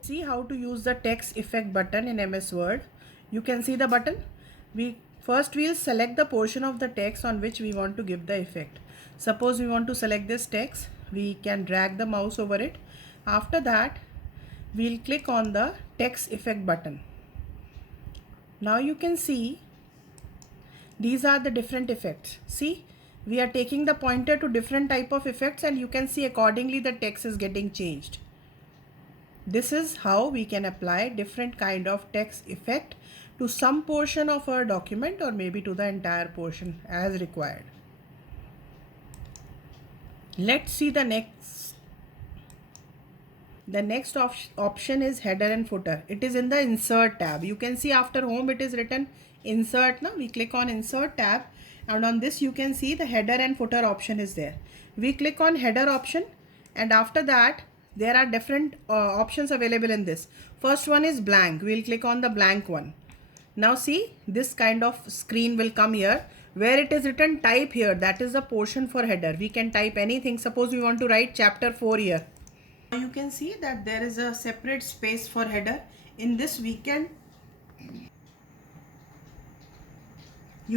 See how to use the text effect button in MS Word. You can see the button. We'll select the portion of the text on which we want to give the effect. Suppose we want to select this text, we can drag the mouse over it. After that, we'll click on the text effect button. Now you can see these are the different effects. See, we are taking the pointer to different type of effects, and you can see accordingly the text is getting changed. This is how we can apply different kind of text effect to some portion of our document or maybe to the entire portion as required. Let's see the next. The next option is header and footer. It is in the insert tab. You can see after home it is written insert. Now we click on insert tab, and on this you can see the header and footer option is there. We click on header option, and after that there are different options available in this. First one is blank. We'll click on the blank one. Now see, this kind of screen will come here where it is written type here. That is the portion for header. We can type anything. Suppose we want to write chapter 4 here. Now you can see that there is a separate space for header. In this you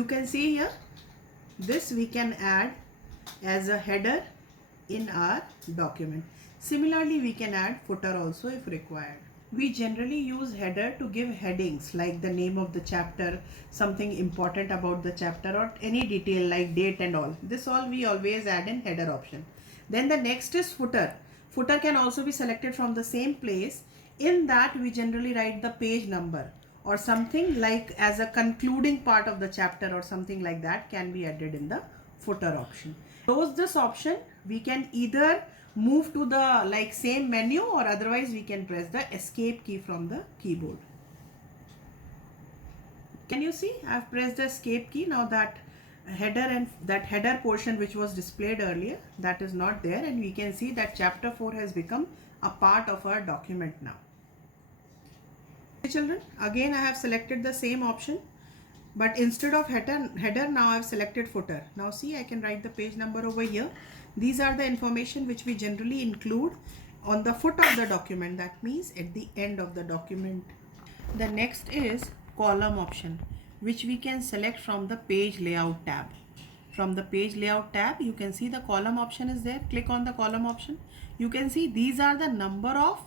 can see here, this we can add as a header in our document. Similarly, we can add footer also if required. We generally use header to give headings like the name of the chapter, something important about the chapter, or any detail like date and all. This all we always add in header option. Then the next is footer. Footer can also be selected from the same place. In that we generally write the page number or something like as a concluding part of the chapter or something like that can be added in the footer option. Close this option, we can either move to the same menu or otherwise we can press the escape key from the keyboard. Can you see I've pressed the escape key. Now that header and that header portion which was displayed earlier, that is not there, and we can see that chapter 4 has become a part of our document now. Okay, children, again I have selected the same option, but instead of header now I have selected footer. Now see, I can write the page number over here. These are the information which we generally include on the foot of the document, that means at the end of the document. The next is column option, which we can select from the page layout tab. From the page layout tab, you can see the column option is there. Click on the column option. You can see these are the number of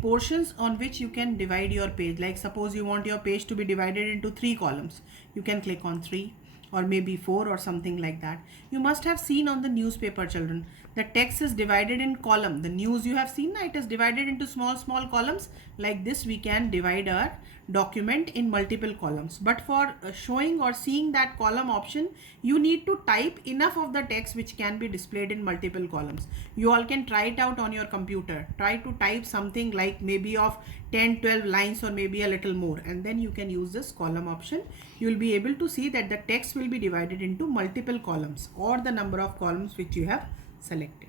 portions on which you can divide your page. Like suppose you want your page to be divided into 3 columns, you can click on 3 or maybe 4 or something like that. You must have seen on the newspaper, children, the text is divided in column. The news you have seen, it is divided into small columns. Like this we can divide our document in multiple columns. But for showing or seeing that column option, you need to type enough of the text which can be displayed in multiple columns. You all can try it out on your computer. Try to type something like maybe of 10-12 lines or maybe a little more, and then you can use this column option. You will be able to see that the text will be divided into multiple columns or the number of columns which you have selected.